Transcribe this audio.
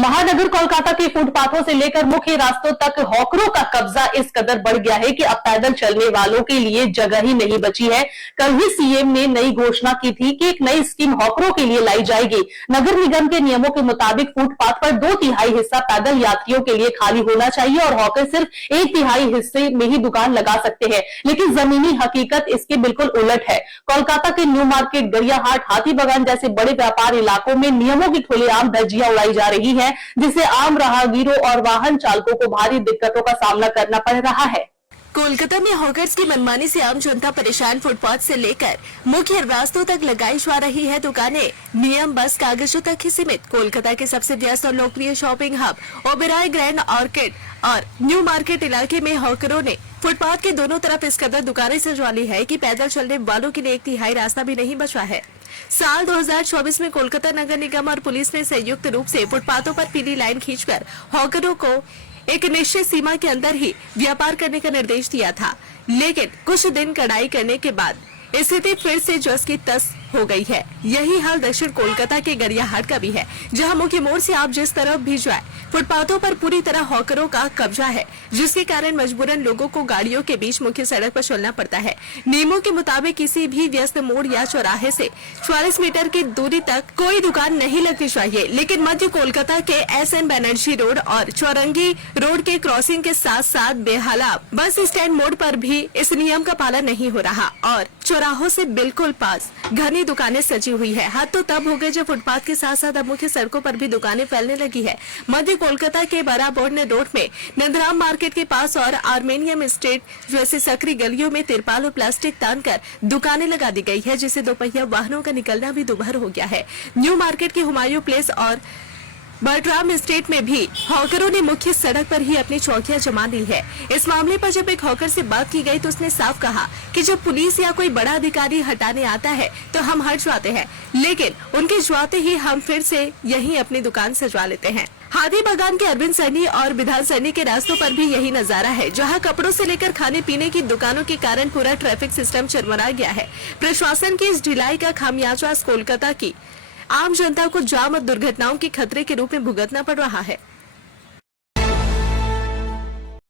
महानगर कोलकाता के फुटपाथों से लेकर मुख्य रास्तों तक हॉकरों का कब्जा इस कदर बढ़ गया है कि अब पैदल चलने वालों के लिए जगह ही नहीं बची है। कल ही सीएम ने नई घोषणा की थी कि एक नई स्कीम हॉकरों के लिए लाई जाएगी। नगर निगम के नियमों के मुताबिक फुटपाथ पर 2/3 हिस्सा पैदल यात्रियों के लिए खाली होना चाहिए और हॉकर सिर्फ 1/3 हिस्से में ही दुकान लगा सकते हैं। लेकिन जमीनी हकीकत इसके बिल्कुल उलट है। कोलकाता के न्यू मार्केट, गरियाहाट, हाथीबागान जैसे बड़े व्यापार इलाकों में नियमों की खुलेआम धज्जियां उड़ाई जा रही है, जिससे आम राहगीरों और वाहन चालकों को भारी दिक्कतों का सामना करना पड़ रहा है। कोलकाता में हॉकर्स की मनमानी से आम जनता परेशान। फुटपाथ से लेकर मुख्य रास्तों तक लगाई जा रही है दुकानें, नियम बस कागजों तक ही सीमित। कोलकाता के सबसे व्यस्त और लोकप्रिय shopping hub Oberoi grand orchid और न्यू मार्केट इलाके में हॉकरों ने फुटपाथ के दोनों तरफ इस कदर दुकानें सजवा ली है कि पैदल चलने वालों के लिए 1/3 रास्ता भी नहीं बचा है। साल 2024 में कोलकाता नगर निगम और पुलिस ने संयुक्त रूप से फुटपाथों पर पीली लाइन खींचकर हॉकरों को एक निश्चित सीमा के अंदर ही व्यापार करने का निर्देश दिया था। लेकिन कुछ दिन कड़ाई करने के बाद स्थिति फिर से जस की तस हो गई है। यही हाल दक्षिण कोलकाता के गरियाहाट का भी है, जहां मुख्य मोड़ से आप जिस तरफ भी जाए फुटपाथों पर पूरी तरह हॉकरों का कब्जा है, जिसके कारण मजबूरन लोगों को गाड़ियों के बीच मुख्य सड़क पर चलना पड़ता है। नियमों के मुताबिक किसी भी व्यस्त मोड़ या चौराहे से 44 मीटर की दूरी तक कोई दुकान नहीं लगनी चाहिए। लेकिन मध्य कोलकाता के SN बनर्जी रोड और चौरंगी रोड के क्रॉसिंग के साथ साथ बेहाला बस स्टैंड मोड़ पर भी इस नियम का पालन नहीं हो रहा और चौराहों से बिल्कुल पास घनी दुकानें सजी हुई है। हद तो तब हो गए जब फुटपाथ के साथ साथ अब मुख्य सड़कों पर भी दुकानें फैलने लगी है। मध्य कोलकाता के बराबोर्न रोड में नंदराम मार्केट के पास और आर्मेनियम स्ट्रीट जैसे सकरी गलियों में तिरपाल और प्लास्टिक तानकर दुकानें लगा दी गई है, जिससे दोपहिया वाहनों का निकलना भी दुभर हो गया है। न्यू मार्केट के हुमायूं प्लेस और बर्ट्राम स्ट्रीट में भी हॉकरों ने मुख्य सड़क पर ही अपनी चौकियां जमा ली है। इस मामले पर जब एक हॉकर से बात की गई तो उसने साफ कहा कि जब पुलिस या कोई बड़ा अधिकारी हटाने आता है तो हम हट जाते हैं, लेकिन उनके जाते ही हम फिर से यहीं अपनी दुकान सजवा लेते हैं। हाथीबागान के अरविंद सैनी और विधान सैनी के रास्तों पर भी यही नजारा है, जहां कपड़ों से लेकर खाने पीने की दुकानों के कारण पूरा ट्रैफिक सिस्टम चरमरा गया है। प्रशासन की इस ढिलाई का खामियाजा कोलकाता की आम जनता को जाम और दुर्घटनाओं के खतरे के रूप में भुगतना पड़ रहा है।